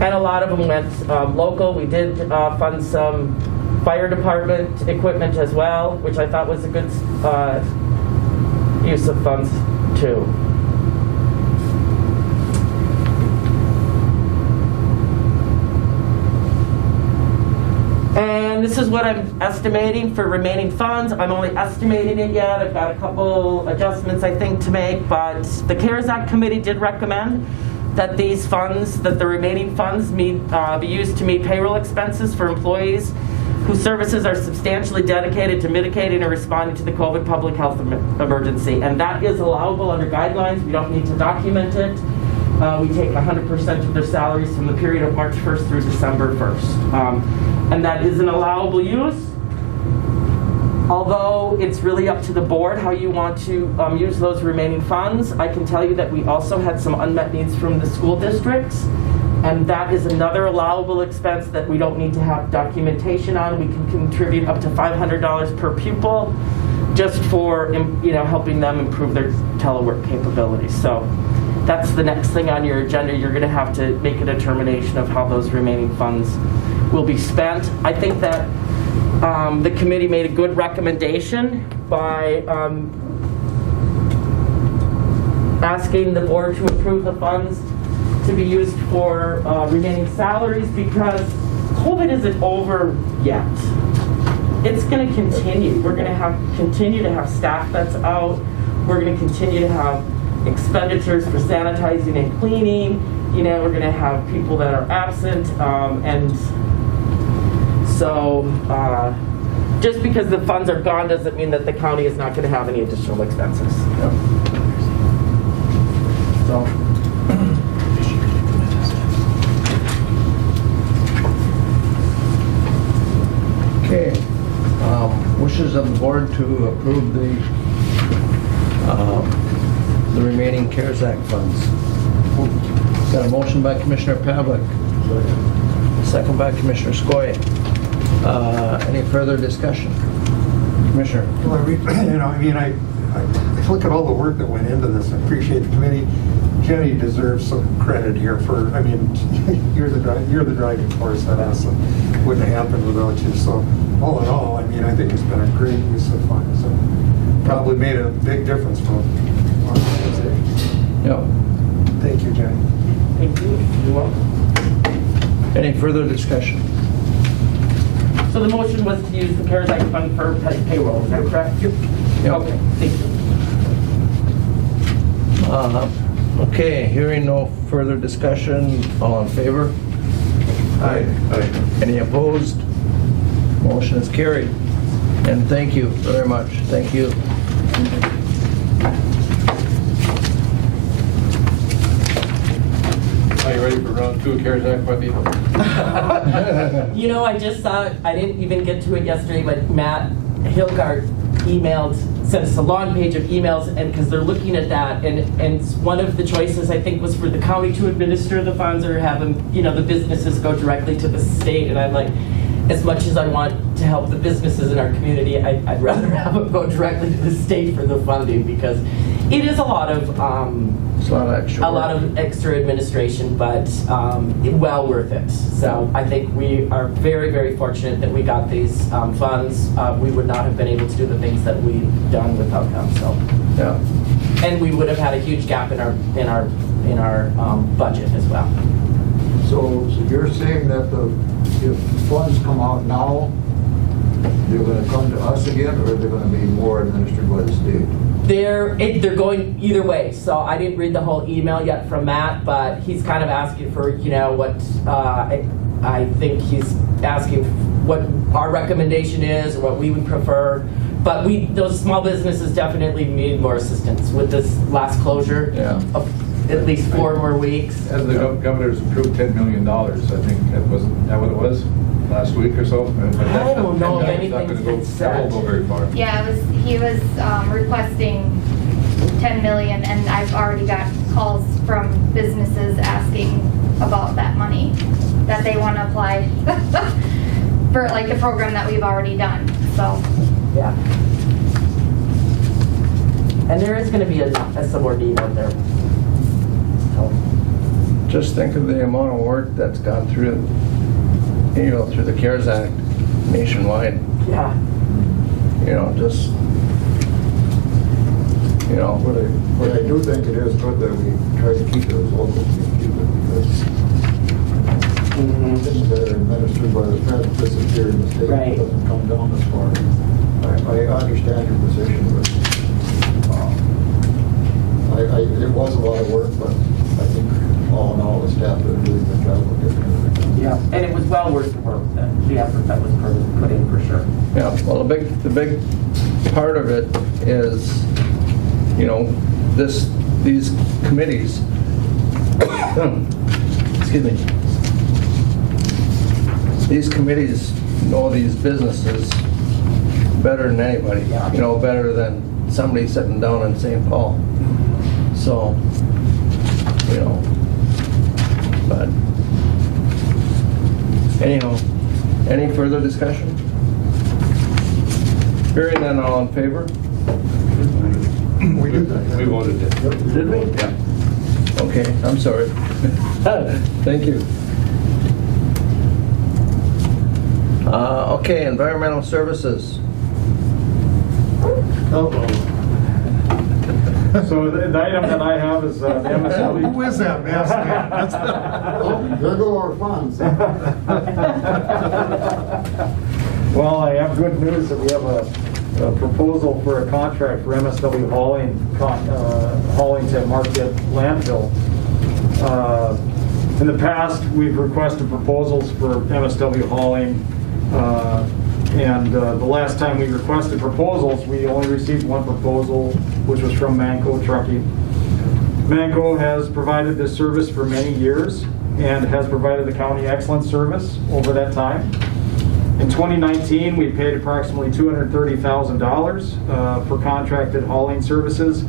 and a lot of them went local. We did fund some fire department equipment as well, which I thought was a good use of funds too. And this is what I'm estimating for remaining funds. I'm only estimating it yet. I've got a couple adjustments I think to make, but the CARES Act committee did recommend that these funds, that the remaining funds be used to meet payroll expenses for employees whose services are substantially dedicated to mitigating or responding to the COVID public health emergency. And that is allowable under guidelines. We don't need to document it. We take 100% of their salaries from the period of March 1st through December 1st. And that is an allowable use, although it's really up to the board how you want to use those remaining funds. I can tell you that we also had some unmet needs from the school districts, and that is another allowable expense that we don't need to have documentation on. We can contribute up to $500 per pupil just for helping them improve their telework capabilities. So that's the next thing on your agenda. You're going to have to make a determination of how those remaining funds will be spent. I think that the committee made a good recommendation by asking the board to approve the funds to be used for remaining salaries, because COVID isn't over yet. It's going to continue. We're going to continue to have staff that's out. We're going to continue to have expenditures for sanitizing and cleaning. We're going to have people that are absent, and so just because the funds are gone doesn't mean that the county is not going to have any additional expenses. So, Okay. Wishes of the board to approve the remaining CARES Act funds. Got a motion by Commissioner Pavlik, second by Commissioner Skoye. Any further discussion? Commissioner? Well, I look at all the work that went into this. I appreciate the committee. Jenny deserves some credit here for, you're the driving force on this, and wouldn't have happened without you. So all in all, I think it's been a great use of funds and probably made a big difference for our organization. Yeah. Thank you, Jenny. Thank you. You're welcome. Any further discussion? So the motion was to use the CARES Act fund for payroll, is that correct? Yep. Okay, thank you. Okay, hearing no further discussion, all in favor? Aye. Any opposed? Motion is carried. And thank you very much. Thank you. Are you ready for round 2 of CARES Act funding? You know, I just saw it, I didn't even get to it yesterday, but Matt Hilgard sent us a long page of emails, and because they're looking at that, and one of the choices I think was for the county to administer the funds or have them, the businesses go directly to the state, and I'm like, as much as I want to help the businesses in our community, I'd rather have them go directly to the state for the funding, because it is a lot of It's a lot of extra work. a lot of extra administration, but well worth it. So I think we are very, very fortunate that we got these funds. We would not have been able to do the things that we've done without them. So, Yeah. and we would have had a huge gap in our budget as well. So you're saying that if funds come out now, they're going to come to us again, or they're going to be more administered by the state? They're going either way. So I didn't read the whole email yet from Matt, but he's kind of asking for, what I think he's asking what our recommendation is or what we would prefer. But those small businesses definitely need more assistance with this last closure of at least 4 more weeks. As the governor's approved $10 million, I think that what it was last week or so. I don't know if anything's been That won't said. go very far. Yeah, he was requesting 10 million, and I've already got calls from businesses asking about that money, that they want to apply for like the program that we've already done, so. Yeah. And there is going to be some more need out there. So. Just think of the amount of work that's gone through, through the CARES Act nationwide. Yeah. Just, But I do think it is good that we try to keep it as local as we keep it, because things that are administered by the feds disappear in the state. Right. It doesn't come down as far. I understand your position, but it was a lot of work, but I think all in all, the staff did a really good job of getting everything. Yeah, and it was well worth the work, the effort that was put in for sure. Yeah, well, the big part of it is, these committees, excuse me, these committees know these businesses better than anybody, better than somebody sitting down in St. Paul. So, but anyhow, any further discussion? Hearing none, all in favor? We did that. We voted it. Did we? Yeah. Okay, I'm sorry. Thank you. Okay, environmental services. so the item that I have is the MSLE. Who is that masked man? There go our funds. Well, I have good news that we have a proposal for a contract for MSW hauling to Marquette landfill. In the past, we've requested proposals for MSW hauling, and the last time we requested proposals, we only received one proposal, which was from Manco Trucking. Manco has provided this service for many years and has provided the county excellent service over that time. In 2019, we paid approximately $230,000 for contracted hauling services.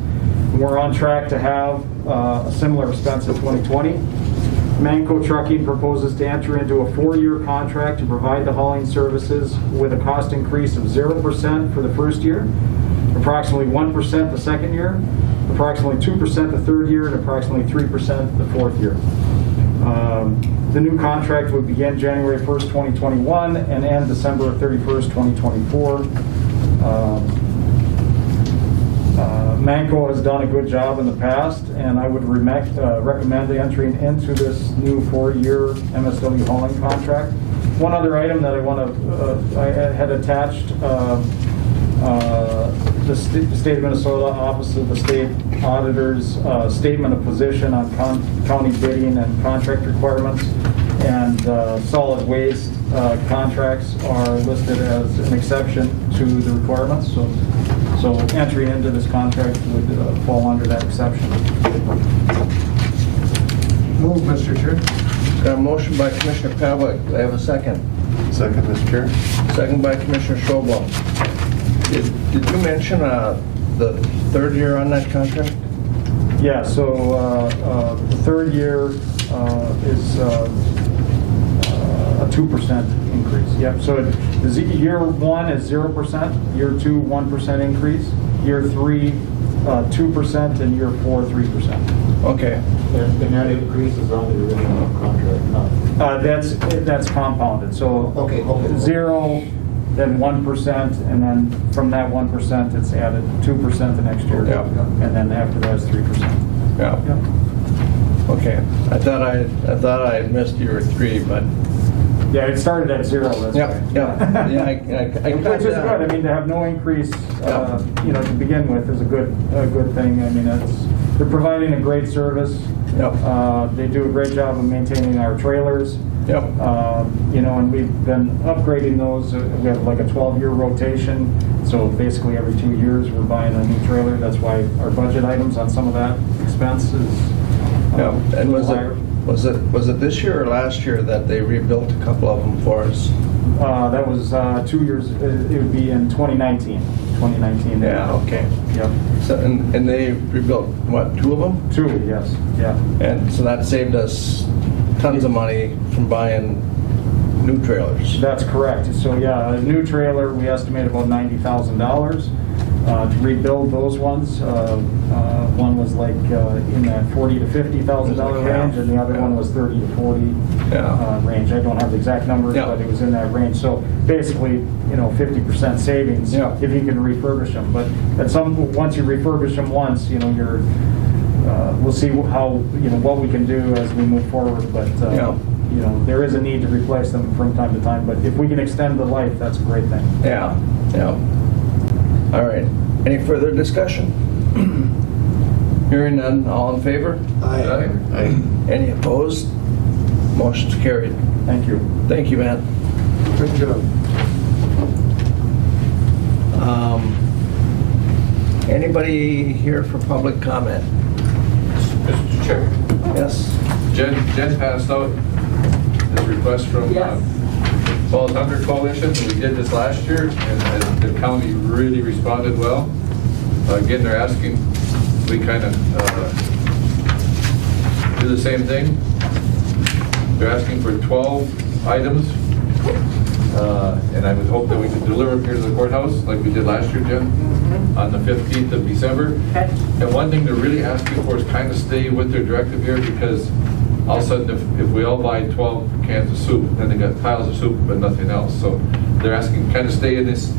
We're on track to have a similar expense in 2020. Manco Trucking proposes to enter into a 4-year contract to provide the hauling services with a cost increase of 0% for the first year, approximately 1% the second year, approximately 2% the third year, and approximately 3% the fourth year. The new contract would begin January 1st, 2021 and end December 31st, 2024. Manco has done a good job in the past, and I would recommend entering into this new 4-year MSW hauling contract. One other item that I had attached, the State of Minnesota Office of the State Auditor's statement of position on county bidding and contract requirements, and solid waste contracts are listed as an exception to the requirements. So entry into this contract would fall under that exception. Move, Mr. Chair. Got a motion by Commissioner Pavlik. Do I have a second? Second, Mr. Chair. Second by Commissioner Schobel. Did you mention the third year on that contract? Yeah, so the third year is a 2% increase. Yep, so year 1 is 0%, year 2, 1% increase, year 3, 2%, and year 4, 3%. Okay. And that increase is on the original contract, That's compounded, so Okay. 0, then 1%, and then from that 1%, it's added 2% the next year. Yeah. And then after that is 3%. Yeah. Yep. Okay. I thought I had missed year 3, but Yeah, it started at 0, that's yeah, right. yeah, yeah. I Which got is good. I that. mean, to have no increase, Yeah. to begin with is a good thing. I mean, they're providing a great service. Yep. They do a great job of maintaining our trailers. Yep. And we've been upgrading those. We have like a 12-year rotation. So basically every 2 years we're buying a new trailer. That's why our budget items on some of that expense is Yeah. And a little higher. was it this year or last year that they rebuilt a couple of them for us? That was 2 years. It would be in 2019. 2019. Yeah. Okay. Yep. So and they rebuilt what, 2 of them? 2, yes. Yeah. And so that saved us tons of money from buying new trailers. That's correct. So yeah, a new trailer, we estimate about $90,000 to rebuild those ones. One was like in that $40,000 to $50,000 range, and the other one was $30,000 to $40,000 range. I don't have the exact numbers, Yeah. but it was in that range. So basically, 50% savings Yeah. if you can refurbish them. But once you refurbish them once, we'll see what we can do as we move forward. But Yeah. there is a need to replace them from time to time. But if we can extend the life, that's a great thing. Yeah. Yeah. All right. Any further discussion? Hearing none, all in favor? Aye. Aye. Any opposed? Motion's carried. Thank you. Thank you, man. Good job. Anybody here for public comment? Mr. Chair, Yes? Jen passed out this request from Yes. Falls Hunger Coalition. We did this last year, and the county really responded well. Again, they're asking, we kind of do the same thing. They're asking for 12 items, and I would hope that we could deliver them here to the courthouse like we did last year, Jen, on the 15th of December. Okay. And one thing they're really asking for is kind of stay with their directive here, because all of a sudden, if we all buy 12 cans of soup, then they got piles of soup but nothing else. So they're asking kind of stay in this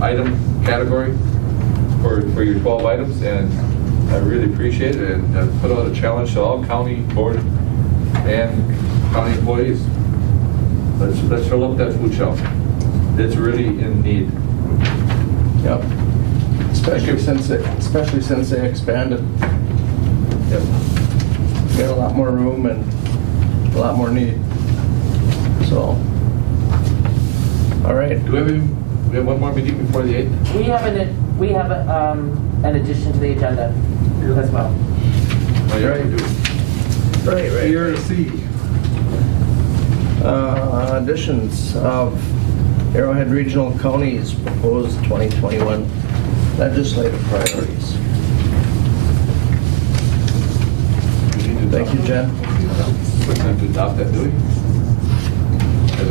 item category for your 12 items, and I really appreciate it, and put out a challenge to all county board and county employees. Let's fill up that food shelf. It's really in need. Yep. Especially since they expanded. Yep. We got a lot more room and a lot more need. So, all right. Do we have one more meeting before the 8th? We have an addition to the agenda as well. yeah, we do. Right, right. Here to see. Additions of Arrowhead Regional County's proposed 2021 legislative priorities. Thank you, Jen. We have to adopt that, do we?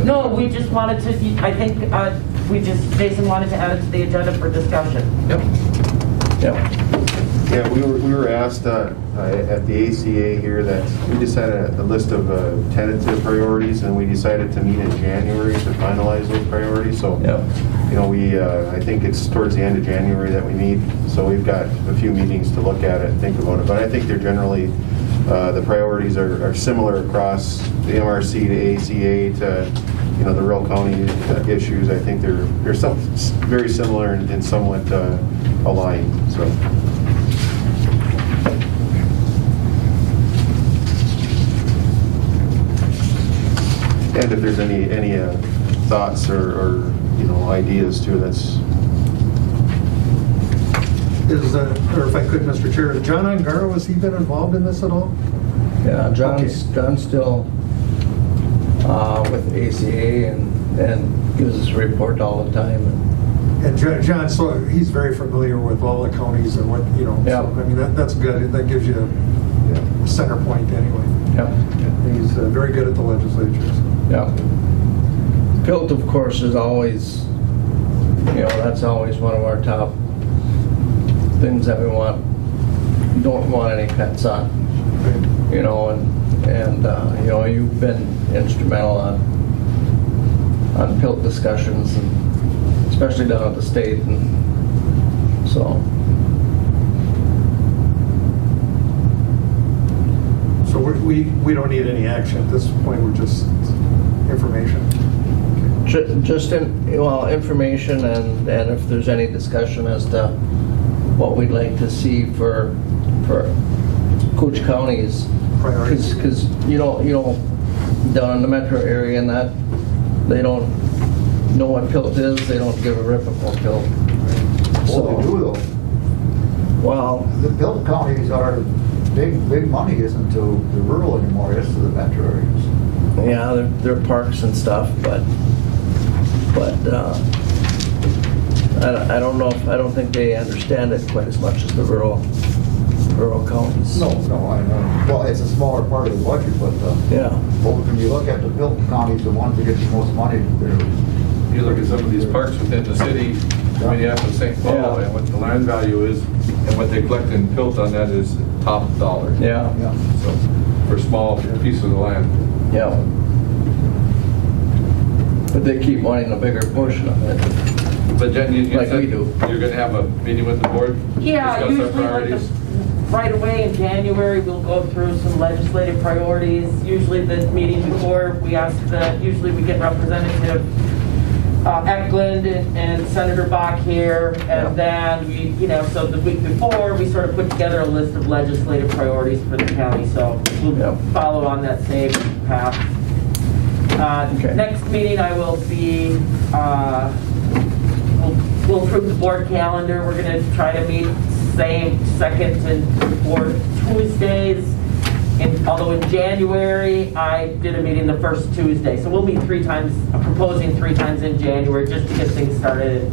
No, we just wanted to, I think, Jason wanted to add it to the agenda for discussion. Yep. Yep. Yeah, we were asked at the ACA here that we just had a list of tentative priorities, and we decided to meet in January to finalize those priorities. So, Yep. you know, I think it's towards the end of January that we meet. So we've got a few meetings to look at it and think about it. But I think they're generally, the priorities are similar across the MRC to ACA to, you know, the rural county issues. I think they're very similar and somewhat aligned. So. And if there's any thoughts or you know, ideas too, that's. Or if I could, Mr. Chair, is John Angaro, has he been involved in this at all? Yeah, John's still with ACA and gives us a report all the time. And John, so he's very familiar with all the counties and what, you know, Yeah. so, I mean, that's good. That gives you a center point anyway. Yeah. He's very good at the legislature. So. Yeah. Pilt, of course, is always, you know, that's always one of our top things that we don't want any pets on, you know, and you know, you've been instrumental on Pilt discussions, and especially down at the state, and so. So we don't need any action at this point. We're just information. Just information, and if there's any discussion as to what we'd like to see for Cooch County's Priorities. because you know down in the metro area and that they don't know what Pilt is. They don't give a rip about Pilt. Well, they do though. Well, The Pilt counties are, big money isn't to the rural anymore, it's to the metro areas. yeah, they're parks and stuff, but I don't know. I don't think they understand it quite as much as the rural counties. No, I know. Well, it's a smaller part of the budget, but Yeah. when you look at the Pilt counties, the ones that get the most money, they're. You look at some of these parks within the city, Minneapolis, St. Paul, Yeah. and what the land value is, and what they collect in Pilt on that is top dollar. Yeah. Yeah. So, for a small piece of the land. Yeah. But they keep wanting a bigger portion of it. But Jen, you Like said we do. you're going to have a meeting with the board? Yeah, discuss our usually like priorities? right away in January, we'll go through some legislative priorities. Usually the meeting before, usually we get Representative Eklund and Senator Bach here, and then we, so the week before, we sort of put together a list of legislative priorities for the county, so we'll follow on that same path. Okay. Next meeting, I will be, we'll approve the board calendar. We're going to try to meet same second and fourth Tuesdays. Although in January, I did a meeting the first Tuesday. So we'll meet 3 times, proposing 3 times in January just to get things started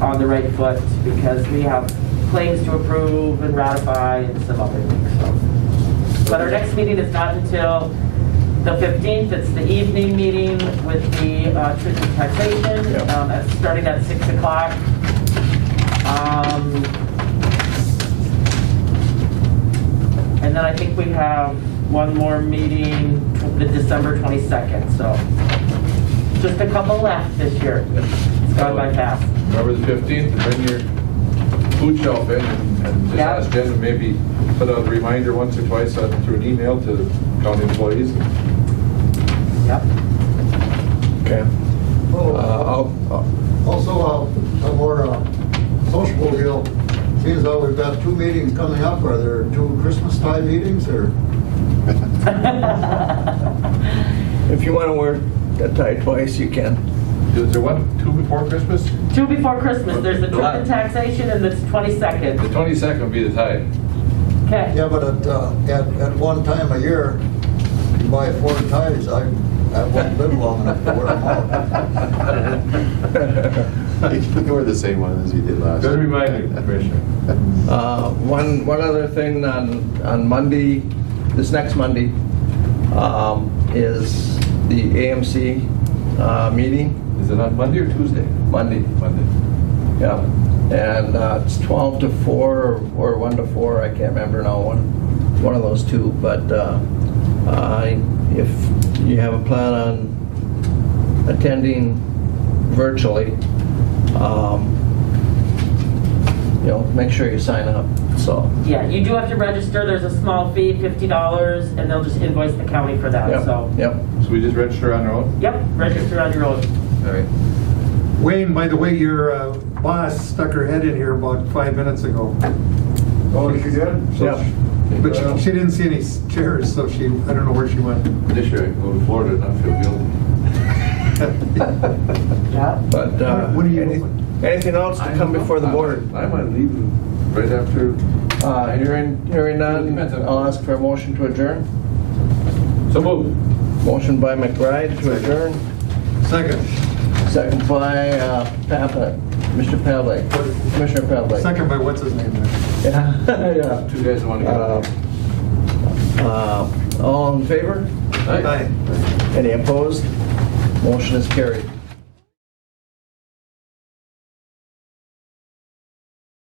on the right foot, because we have claims to approve and ratify and some other things. So. But our next meeting is not until the 15th. It's the evening meeting with the truth and taxation, starting at 6 o'clock. And then I think we have one more meeting, the December 22nd. So just a couple left this year. It's gone by fast. Remember the 15th, bring your food shelf in and just ask Jen to maybe put out a reminder once or twice through an email to county employees. Yep. Okay. Also, a more sociable deal. Seems though we've got 2 meetings coming up. Are there 2 Christmas-time meetings, or? If you want to wear a tie twice, you can. Is there two before Christmas? 2 before Christmas, there's the truck and taxation, and the The 22nd. 22nd will be the tie. Okay. Yeah, but at one time a year, you buy 4 ties, I won't live long enough to wear them all. You can wear the same one as you did last Good year. reminder, Commissioner. One other thing on Monday, this next Monday, is the AMC meeting. Is it on Monday or Tuesday? Monday. Monday. Yeah, and it's 12 to 4 or 1 to 4, I can't remember now, one of those two. But if you have a plan on attending virtually, make sure you sign up, so. Yeah, you do have to register, there's a small fee, $50, and they'll just invoice the county for that, Yep, so. Yep. So we just register on our own? Yep, register on your own. All right. Wayne, by the way, your boss stuck her head in here about 5 minutes ago. Oh, she did? Yeah. But she didn't see any chairs, so I don't know where she went. This year I can go to Florida and not feel guilty. Yeah. But What are you? anything else to come before the board? I might leave right after. Hearing none, I'll ask for a motion to adjourn. So move. Motion by McBride to adjourn, Second. second by Mr. Pavlik, Commissioner Pavlik. Second by what's his name there? Yeah. Two guys that want to get All in favor? Aye. Aye. Any opposed? Motion is carried.